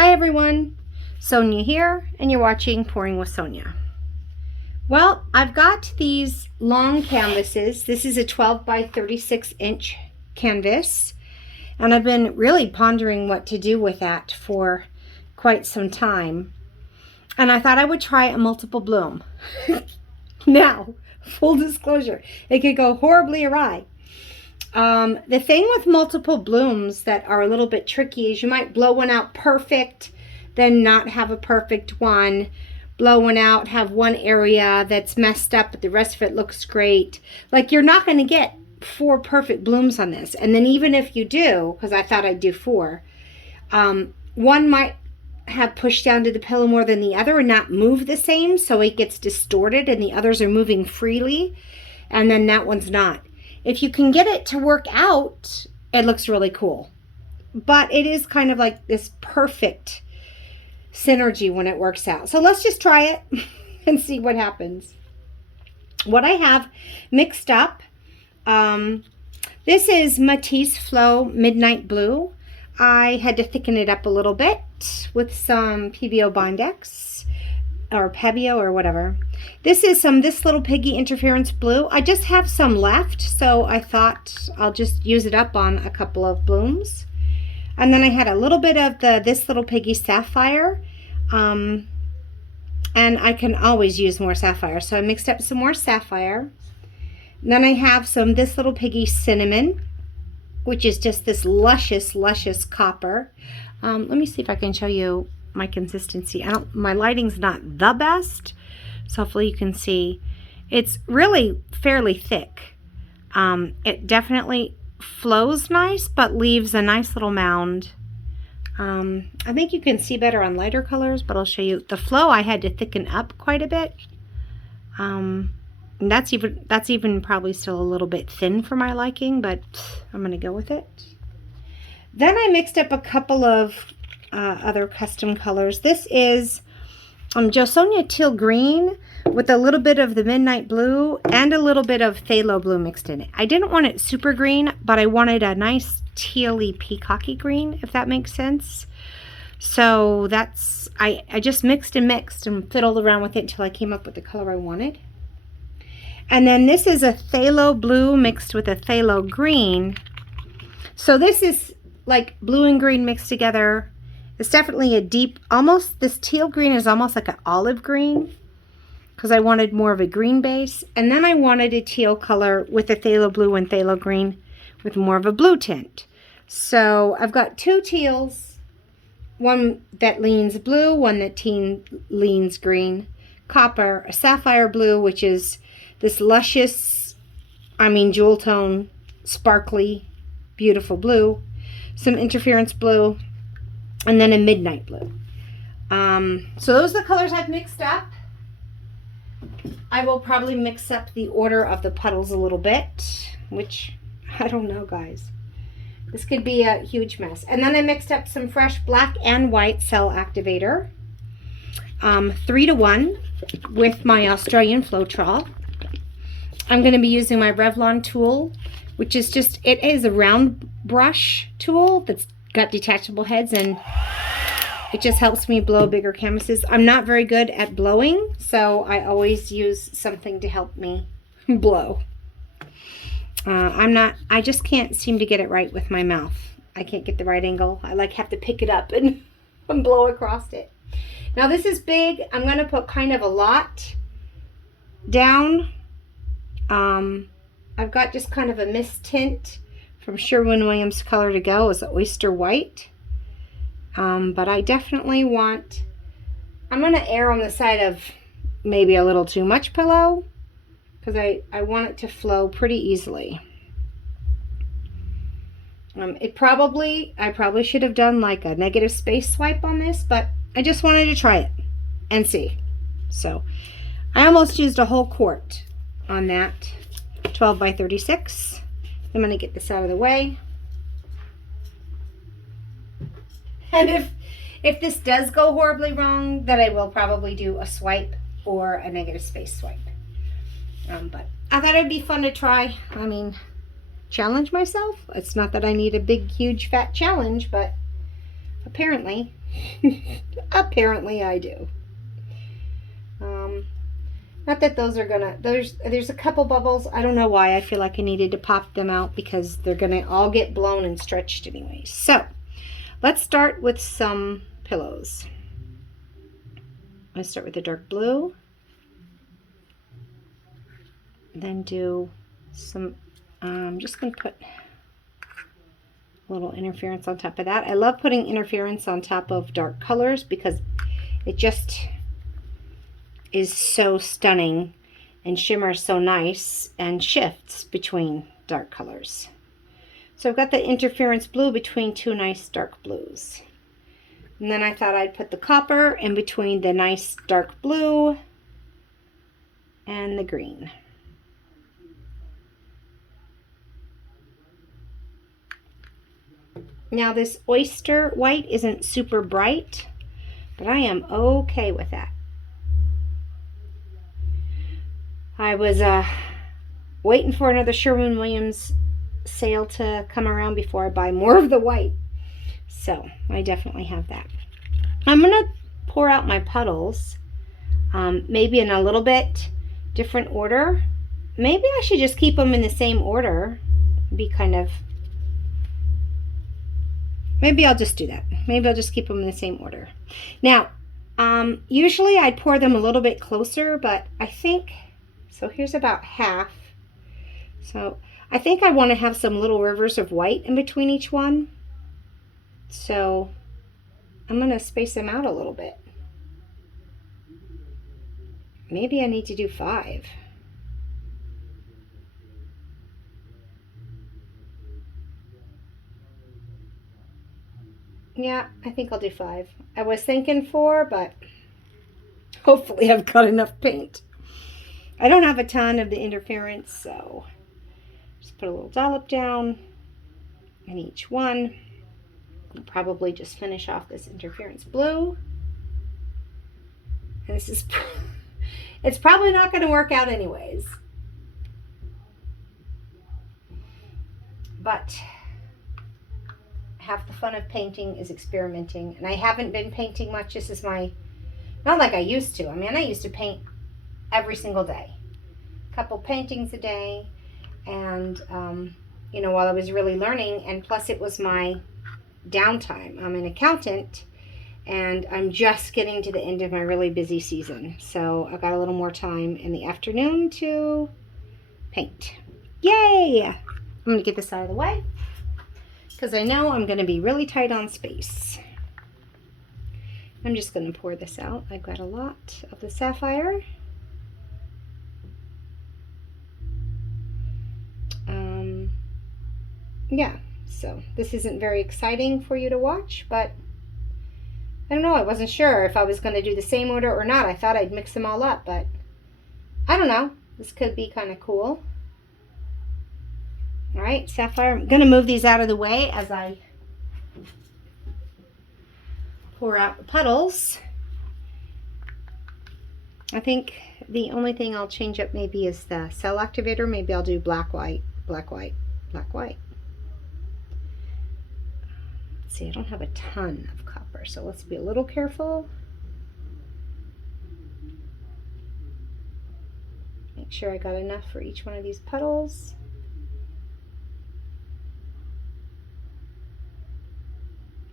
Hi everyone, Sonia here, and you're watching Pouring with Sonia. Well, I've got these long canvases. This is a 12 by 36 inch canvas, and I've been really pondering what to do with that for quite some time. And I thought I would try a multiple bloom. Now, full disclosure, it could go horribly awry. The thing with multiple blooms that are a little bit tricky is you might blow one out perfect, then not have a perfect one. Blow one out, have one area that's messed up, but the rest of it looks great. Like, you're not going to get 4 perfect blooms on this. And then even if you do, because I thought I'd do 4, one might have pushed down to the pillow more than the other and not move the same, so it gets distorted and the others are moving freely, and then that one's not. If you can get it to work out, it looks really cool. But it is kind of like this perfect synergy when it works out. So let's just try it and see what happens. What I have mixed up, this is Matisse Flow Midnight Blue. I had to thicken it up a little bit with some PBO Bondex or Pebeo or whatever. This is some This Little Piggy Interference Blue. I just have some left, so I thought I'll just use it up on a couple of blooms. And then I had a little bit of the This Little Piggy Sapphire, and I can always use more sapphire, so I mixed up some more sapphire. And then I have some This Little Piggy Cinnamon, which is just this luscious copper. Let me see if I can show you my consistency. My lighting's not the best, so hopefully you can see. It's really fairly thick. It definitely flows nice, but leaves a nice little mound. I think you can see better on lighter colors, but I'll show you. The flow I had to thicken up quite a bit. And that's even probably still a little bit thin for my liking, but I'm going to go with it. Then I mixed up a couple of other custom colors. This is Josonia Teal Green with a little bit of the Midnight Blue and a little bit of Phthalo Blue mixed in it. I didn't want it super green, but I wanted a nice tealy peacocky green, if that makes sense. So that's, I just mixed and fiddled around with it until I came up with the color I wanted. And then this is a Phthalo Blue mixed with a Phthalo Green. So this is like blue and green mixed together. It's definitely a deep, almost, this teal green is almost like an olive green, because I wanted more of a green base. And then I wanted a teal color with a Phthalo Blue and Phthalo Green with more of a blue tint. So I've got 2 teals, one that leans blue, one that leans green, copper, a sapphire blue, which is this luscious, jewel tone, sparkly, beautiful blue, some interference blue, and then a midnight blue. So those are the colors I've mixed up. I will probably mix up the order of the puddles a little bit, which I don't know, guys. This could be a huge mess. And then I mixed up some fresh black and white cell activator, 3-to-1 with my Australian Floetrol. I'm going to be using my Revlon tool, which is just, it is a round brush tool that's got detachable heads, and it just helps me blow bigger canvases. I'm not very good at blowing, so I always use something to help me blow. I just can't seem to get it right with my mouth. I can't get the right angle. I have to pick it up and blow across it. Now this is big. I'm going to put kind of a lot down. I've got just kind of a mist tint from Sherwin-Williams Color to Go. It's Oyster White. But I definitely want, I'm going to err on the side of maybe a little too much pillow, because I want it to flow pretty easily. I probably should have done like a negative space swipe on this, but I just wanted to try it and see. So I almost used a whole quart on that 12 by 36. I'm going to get this out of the way. And if this does go horribly wrong, then I will probably do a swipe or a negative space swipe. But I thought it'd be fun to try. challenge myself. It's not that I need a big, huge, fat challenge, but Apparently. Apparently I do. Not that those are gonna, there's a couple bubbles. I don't know why I feel like I needed to pop them out because they're gonna all get blown and stretched anyway. So let's start with some pillows. Let's start with the dark blue. Then do some, I'm just gonna put a little interference on top of that. I love putting interference on top of dark colors because it just is so stunning and shimmers so nice and shifts between dark colors. So I've got the interference blue between two nice dark blues. And then I thought I'd put the copper in between the nice dark blue and the green. Now this oyster white isn't super bright, but I am okay with that. I was waiting for another Sherwin-Williams sale to come around before I buy more of the white. So I definitely have that. I'm going to pour out my puddles, maybe in a little bit different order. Maybe I should just keep them in the same order. Be kind of, maybe I'll just do that. Maybe I'll just keep them in the same order. Now, usually I'd pour them a little bit closer, but I think, so here's about half. So I think I want to have some little rivers of white in between each one. So I'm going to space them out a little bit. Maybe I need to do 5. Yeah, I think I'll do 5. I was thinking 4, but hopefully I've got enough paint. I don't have a ton of the interference, so just put a little dollop down in each one. I'll probably just finish off this interference blue. And this is, it's probably not going to work out anyways. But half the fun of painting is experimenting. And I haven't been painting much. This is my, not like I used to. I mean, I used to paint every single day. A couple paintings a day. And, you know, while I was really learning. And plus it was my downtime. I'm an accountant. And I'm just getting to the end of my really busy season. So I've got a little more time in the afternoon to paint. Yay! I'm going to get this out of the way, because I know I'm going to be really tight on space. I'm just going to pour this out. I've got a lot of the sapphire. Yeah, so this isn't very exciting for you to watch, but I don't know. I wasn't sure if I was going to do the same order or not. I thought I'd mix them all up, but I don't know. This could be kind of cool. All right, sapphire. I'm going to move these out of the way as I pour out the puddles. I think the only thing I'll change up maybe is the cell activator. Maybe I'll do black, white, black, white, black, white. Let's see, I don't have a ton of copper, so let's be a little careful. Make sure I got enough for each one of these puddles.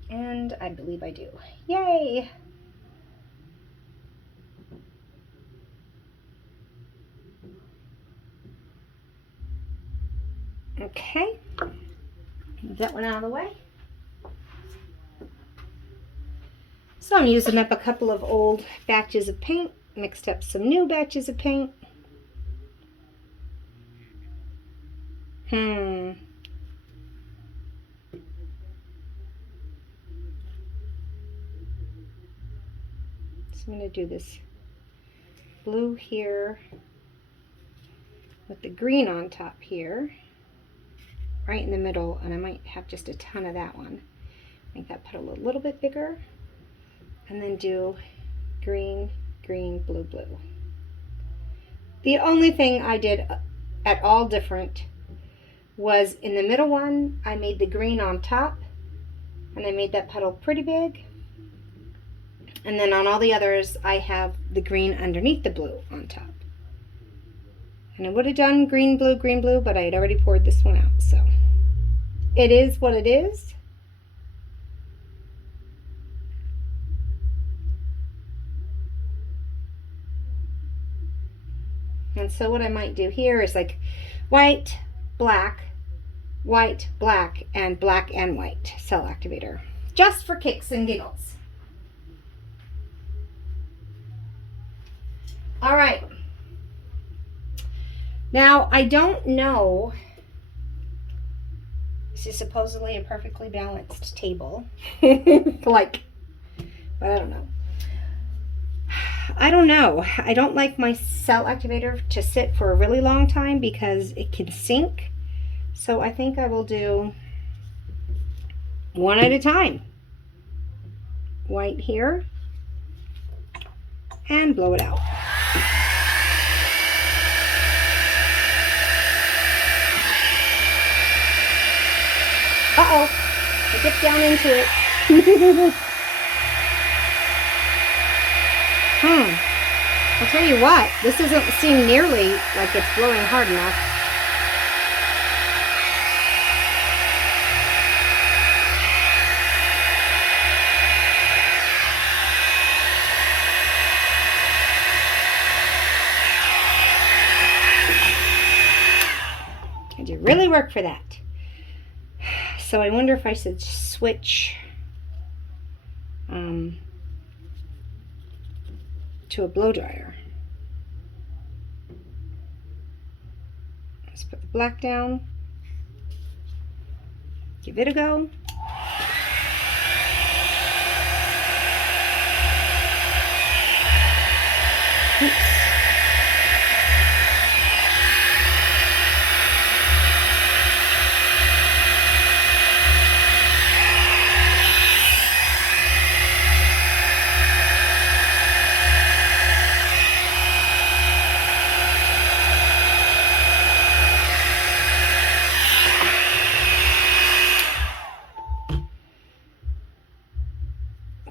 And I believe I do. Yay! Okay, move that one out of the way. So I'm using up a couple of old batches of paint, mixed up some new batches of paint. So I'm going to do this blue here with the green on top here, right in the middle, and I might have just a ton of that one. Make that put a little bit bigger, and then do green, green, blue, blue. The only thing I did at all different was in the middle one, I made the green on top, And I made that petal pretty big. And then on all the others, I have the green underneath the blue on top. And I would have done green, blue, but I had already poured this one out. So it is what it is. And so what I might do here is like white, black, and black and white cell activator. Just for kicks and giggles. All right. Now, I don't know. This is supposedly a perfectly balanced table. Like, but I don't know. I don't know. I don't like my cell activator to sit for a really long time because it can sink. So I think I will do one at a time. White here. And blow it out. Uh-oh. I dipped down into it. I'll tell you what, this doesn't seem nearly like it's blowing hard enough. I had to really work for that. So I wonder if I should switch to a blow dryer. Let's put the black down. Give it a go. Oops.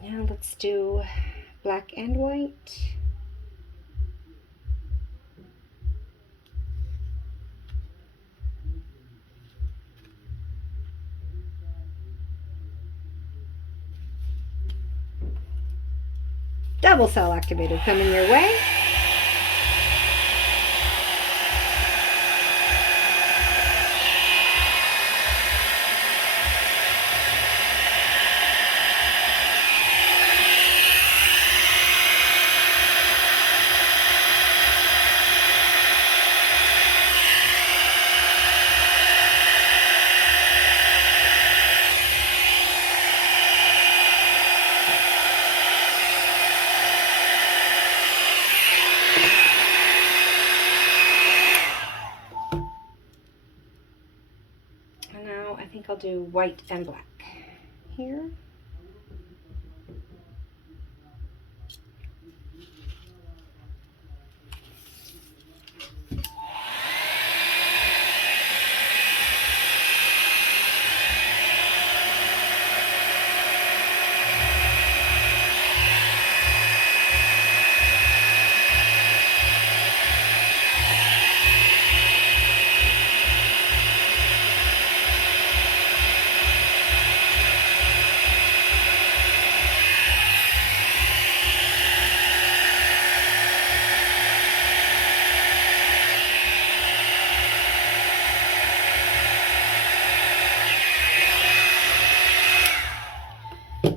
Now let's do black and white. Double cell activator coming your way. I think I'll do white and black here.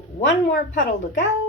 One more puddle to go.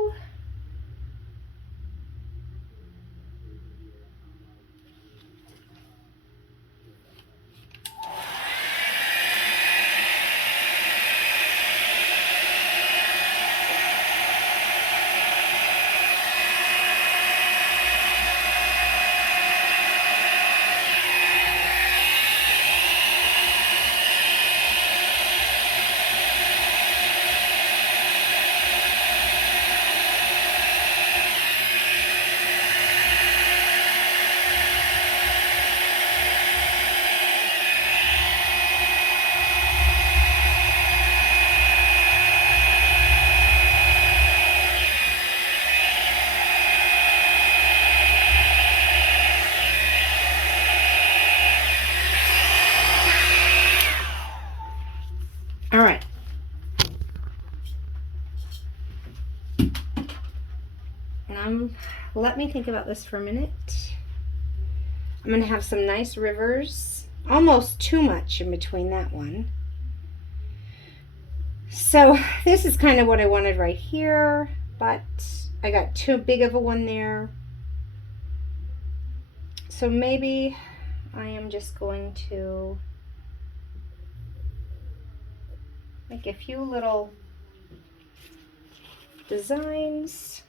And let me think about this for a minute. I'm going to have some nice rivers. Almost too much in between that one. So this is kind of what I wanted right here, but I got too big of a one there. So maybe I am just going to make a few little designs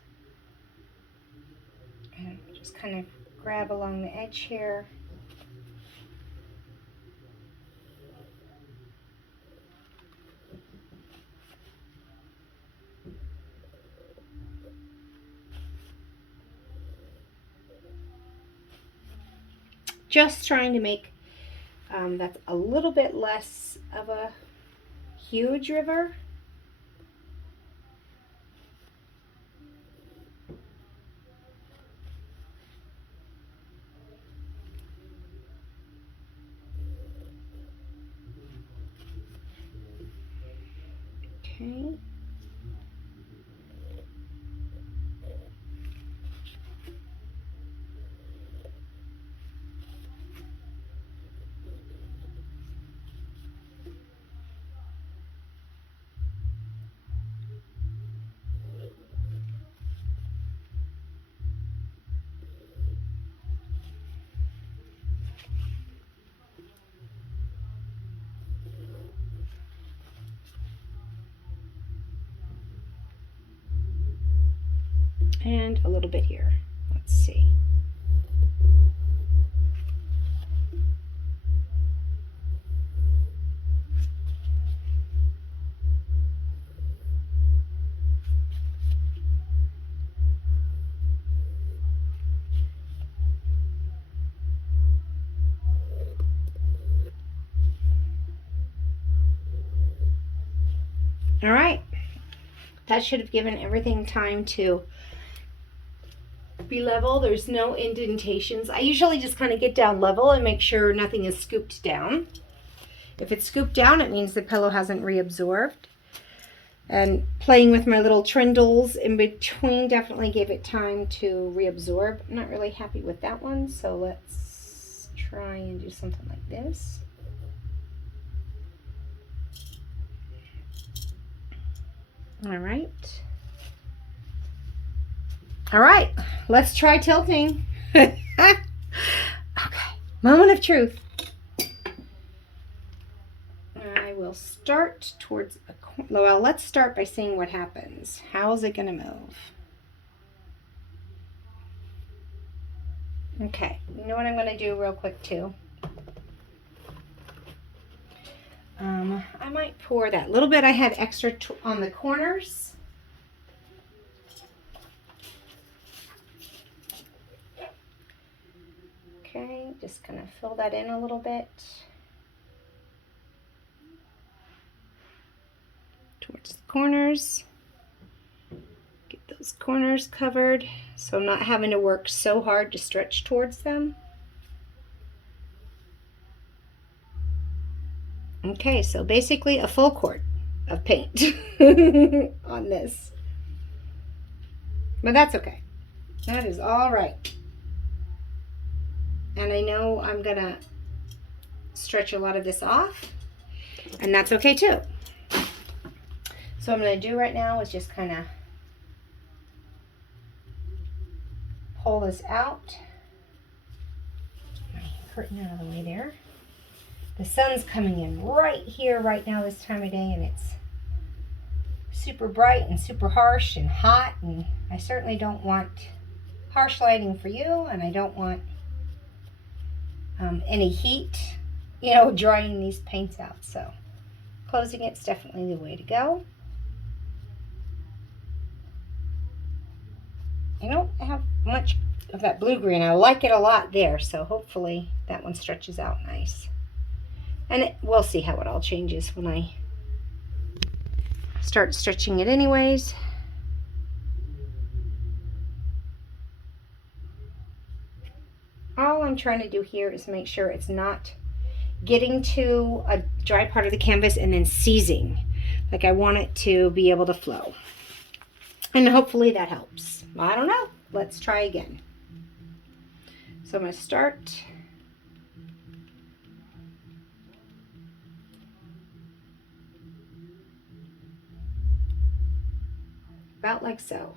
and just kind of grab along the edge here. Just trying to make that's a little bit less of a huge river. Okay. And a little bit here. Let's see. All right. That should have given everything time to be level. There's no indentations. I usually just kind of get down level and make sure nothing is scooped down. If it's scooped down, it means the pillow hasn't reabsorbed. And playing with my little trindles in between definitely gave it time to reabsorb. I'm not really happy with that one, so let's try and do something like this. All right. All right, let's try tilting. Okay, moment of truth. I will start towards a corner. Well, let's start by seeing what happens. How is it going to move? Okay, you know what I'm going to do real quick too? I might pour that little bit I had extra on the corners. Okay, just gonna fill that in a little bit towards the corners. Get those corners covered so I'm not having to work so hard to stretch towards them. Okay, so basically a full quart of paint on this. But that's okay. That is all right. And I know I'm gonna stretch a lot of this off, and that's okay too. So what I'm gonna do right now is just kind of pull this out. My curtain out of the way there. The sun's coming in right here right now this time of day, and it's super bright and super harsh and hot, and I certainly don't want harsh lighting for you, and I don't want any heat, you know, drying these paints out. So closing it's definitely the way to go. I don't have much of that blue-green. I like it a lot there, so hopefully that one stretches out nice. And we'll see how it all changes when I start stretching it anyways. All I'm trying to do here is make sure it's not getting to a dry part of the canvas and then seizing. Like I want it to be able to flow. And hopefully that helps. I don't know. Let's try again. So I'm going to start. About like so.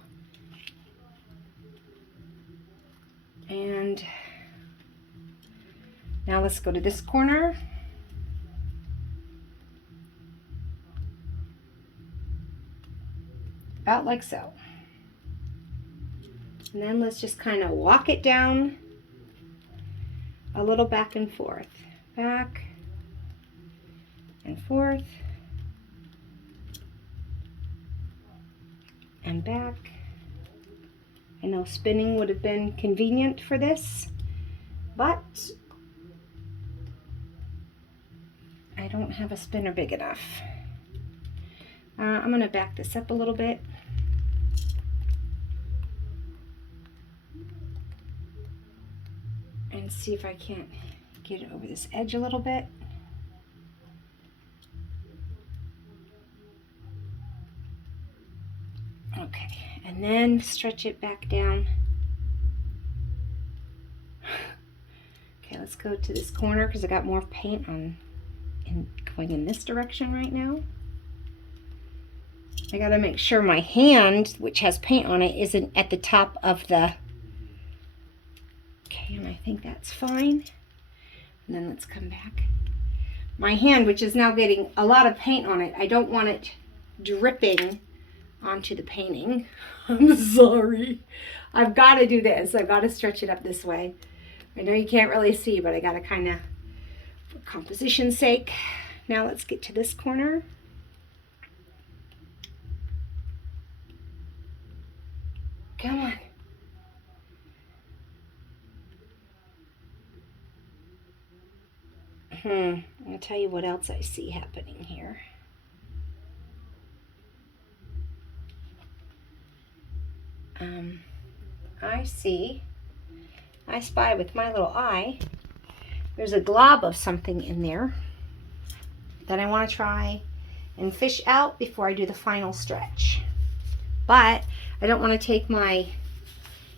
And now let's go to this corner. About like so. And then let's just kind of walk it down a little back and forth. Back and forth. And back. I know spinning would have been convenient for this, but I don't have a spinner big enough. I'm going to back this up a little bit. And see if I can't get it over this edge a little bit. Okay, and then stretch it back down. Okay, let's go to this corner because I got more paint on going in this direction right now. I gotta make sure my hand, which has paint on it, isn't at the top of the... Okay, and I think that's fine. And then let's come back. My hand, which is now getting a lot of paint on it, I don't want it dripping onto the painting. I'm sorry. I've got to do this. I've got to stretch it up this way. I know you can't really see, but I got to kind of, for composition's sake. Now let's get to this corner. Come on. I'll tell you what else I see happening here. I spy with my little eye, there's a glob of something in there that I want to try and fish out before I do the final stretch. But I don't want to take my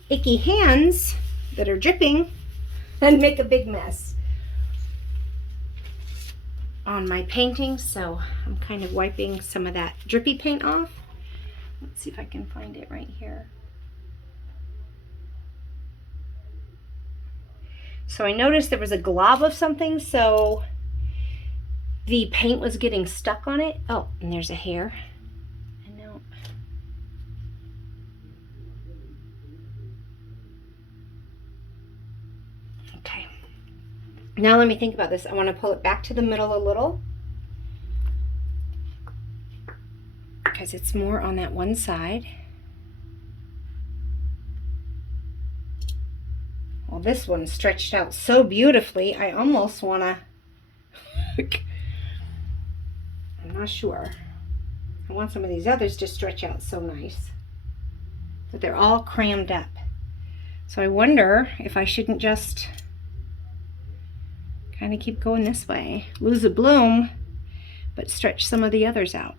icky hands that are dripping and make a big mess on my painting, so I'm kind of wiping some of that drippy paint off. Let's see if I can find it right here. So I noticed there was a glob of something, so the paint was getting stuck on it. Oh, and there's a hair. I know. Okay. Now let me think about this. I want to pull it back to the middle a little, because it's more on that one side. Well, this one stretched out so beautifully, I almost want to... I'm not sure. I want some of these others to stretch out so nice. But they're all crammed up. So I wonder if I shouldn't just kind of keep going this way. Lose a bloom, but stretch some of the others out.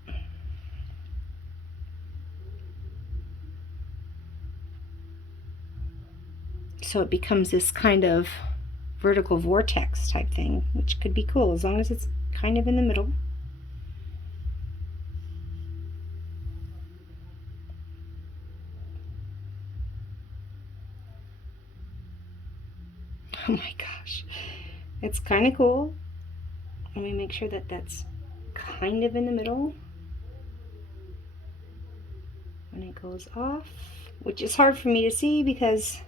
So it becomes this kind of vertical vortex type thing, which could be cool as long as it's kind of in the middle. Oh my gosh, it's kind of cool. Let me make sure that that's kind of in the middle when it goes off, which is hard for me to see because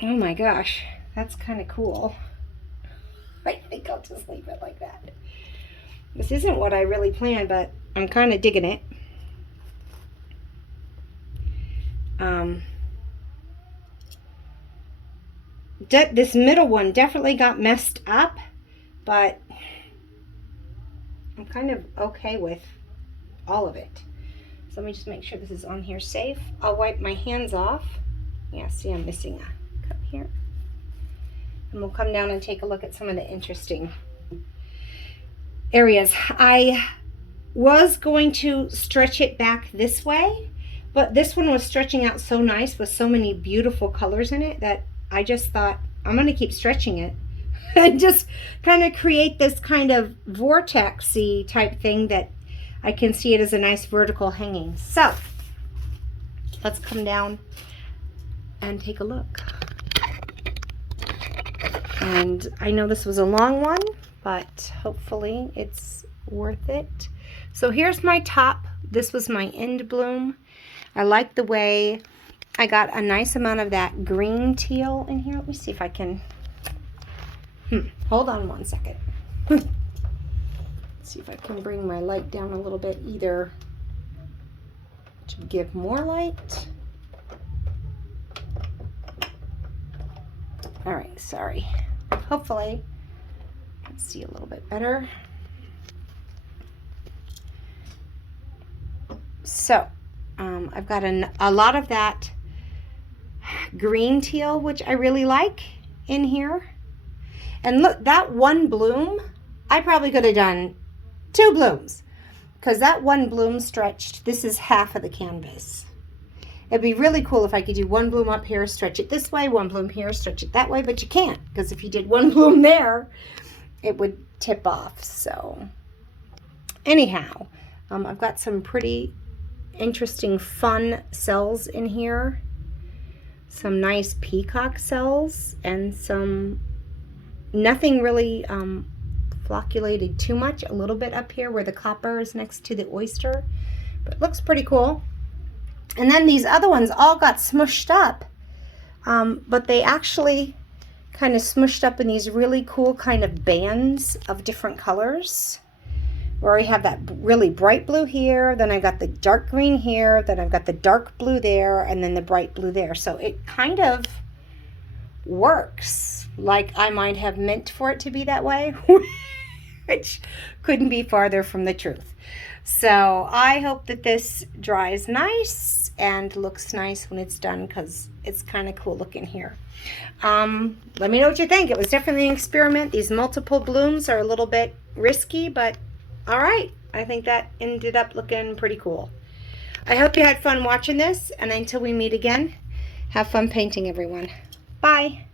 oh my gosh, that's kind of cool. I think I'll just leave it like that. This isn't what I really planned, but I'm kind of digging it. This middle one definitely got messed up, but I'm kind of okay with all of it. So let me just make sure this is on here safe. I'll wipe my hands off. Yeah, see, I'm missing a cup here. And we'll come down and take a look at some of the interesting areas. I was going to stretch it back this way, but this one was stretching out so nice with so many beautiful colors in it that I just thought I'm going to keep stretching it and just kind of create this kind of vortex-y type thing that I can see it as a nice vertical hanging. So let's come down and take a look. And I know this was a long one, but hopefully it's worth it. So here's my top. This was my end bloom. I like the way I got a nice amount of that green teal in here. Let me see if I can, hold on one second. See if I can bring my light down a little bit either to give more light. All right, sorry. Hopefully I can see a little bit better. So I've got a lot of that green teal, which I really like in here. And look, that one bloom, I probably could have done 2 blooms because that one bloom stretched. This is half of the canvas. It'd be really cool if I could do 1 bloom up here, stretch it this way, 1 bloom here, stretch it that way, but you can't because if you did 1 bloom there, it would tip off. So anyhow, I've got some pretty interesting fun cells in here. Some nice peacock cells and some, nothing really flocculated too much. A little bit up here where the copper is next to the oyster, but it looks pretty cool. And then these other ones all got smushed up, but they actually kind of smushed up in these really cool kind of bands of different colors. Where we have that really bright blue here, then I've got the dark green here, then I've got the dark blue there, and then the bright blue there. So it kind of works like I might have meant for it to be that way, which couldn't be farther from the truth. So I hope that this dries nice and looks nice when it's done because it's kind of cool looking here. Let me know what you think. It was definitely an experiment. These multiple blooms are a little bit risky, but all right, I think that ended up looking pretty cool. I hope you had fun watching this, and until we meet again, have fun painting, everyone. Bye.